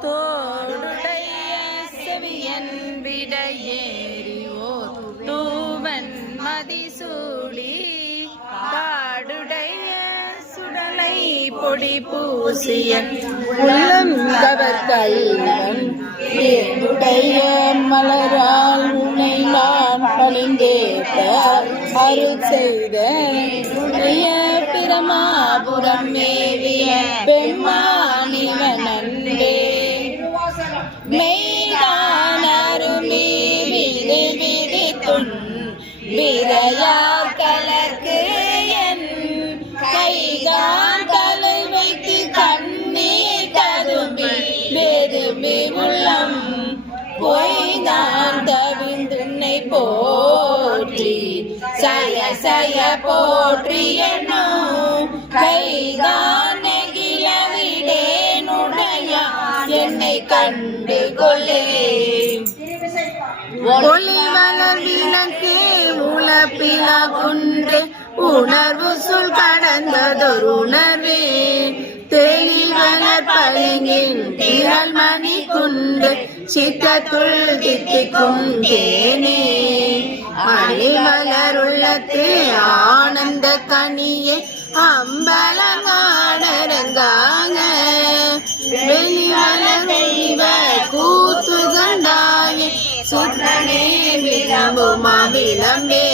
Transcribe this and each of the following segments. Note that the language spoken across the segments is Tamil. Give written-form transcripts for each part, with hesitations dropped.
தோடுடைய செவியன் விடையேறியோ தூவன் மதிசூடி காடுடைய சுடலை பொடி பூசியன் உள்ளம் கவர்கல்வன் ஏடுடைய மலரால் உன்னை நான் பணிந்தேற்ற அருள் செய்த பிரமாபுரம் மேவிய பெம்மானிவனே மெய்தானருமி விதி விதித்துன் விரையார் கலர்க்கு என் கைதான் தலை வைத்து கண்ணீர் கரும்பி வெதும்பி உள்ளம் பொய்தான் தவிந்துன்னை போற்றி சய சய போற்றி என்னும் கைதான் நெகிழ விடேனுடைய என்னை கண்டு கொள்ளே ஒளி வளர் விளக்கே உலப்பிலா குன்றே உணர்வு சொல் கடந்ததொரு உணர்வே தெளிவளர் பளிங்கின் திரள் மணி குண்டு சித்தத்துள் தித்திக்கும் தேனே மணி மலர் உள்ளத்தே ஆனந்த கனியே அம்பலங்காடரங்காங்க வெளிவளர் தெய்வ கூத்துகண்டாயே சுற்றனே விளம்புமா விளம்பே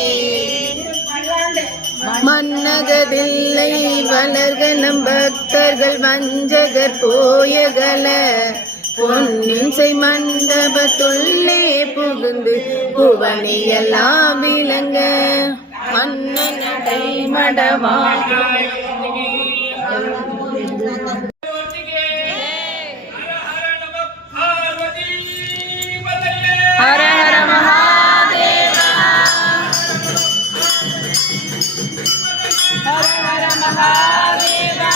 மன்னகதில்லை வளர்கலம் பக்தர்கள் வஞ்சகர் போயகல பொன்னின்சை மண்டபத்துள்ளே புகுந்து புவனியெல்லாம் விளங்க மன்னனடை மடவான் ஹர ஹர மகாதேவா ஹர ஹர மகாதேவா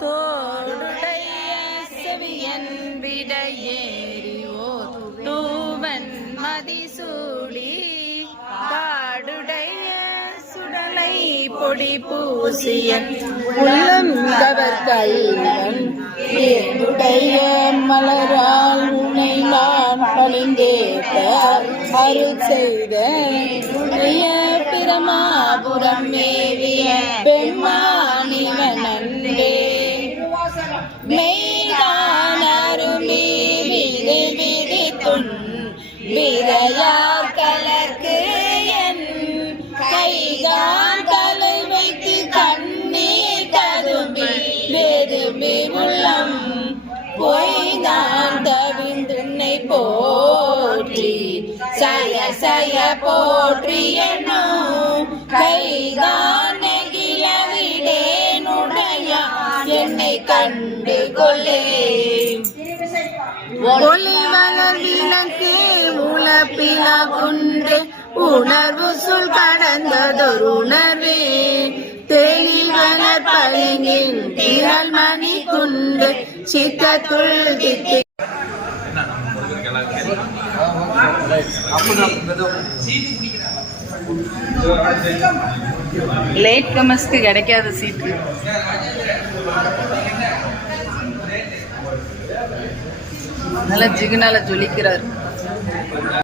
தோடுடைய செவியன் விடையேறியோ தூவன் மதிசூடி காடுடைய சுடலை பொடி பூசியன் உள்ளம் கவர்கல்வன் ஏடுடைய மலரால் உன்னை நான் பணிந்தேற்ற அருள் செய்த பிரமாபுரம் மேவிய பெம்மானிவனே மெய்தானருமி விதி விதித்துன் விரையார் கலர்க்கு என் கைதான் தலை வைத்து கண்ணீர் கரும்பி வெதும்பி உள்ளம் பொய்தான் தவிந்துன்னை போற்றி சய சய போற்றி என்னும் கைதான் நெகிழ விடேனுடைய என்னை என்னை கண்டு கொள்ளே. ஒளி வளர் விளக்கே உலப்பிலா குன்றே உணர்வு சொல் கடந்ததொரு உணர்வே. தேனில் வளர் பளிங்கின் திரள் மணி குன்று சித்தத்துள் தித்தி. லேட் கமர்ஸ்க்கு கிடைக்காத சீட்டு. நல்லா ஜிகுனால ஜொலிக்கிறார்.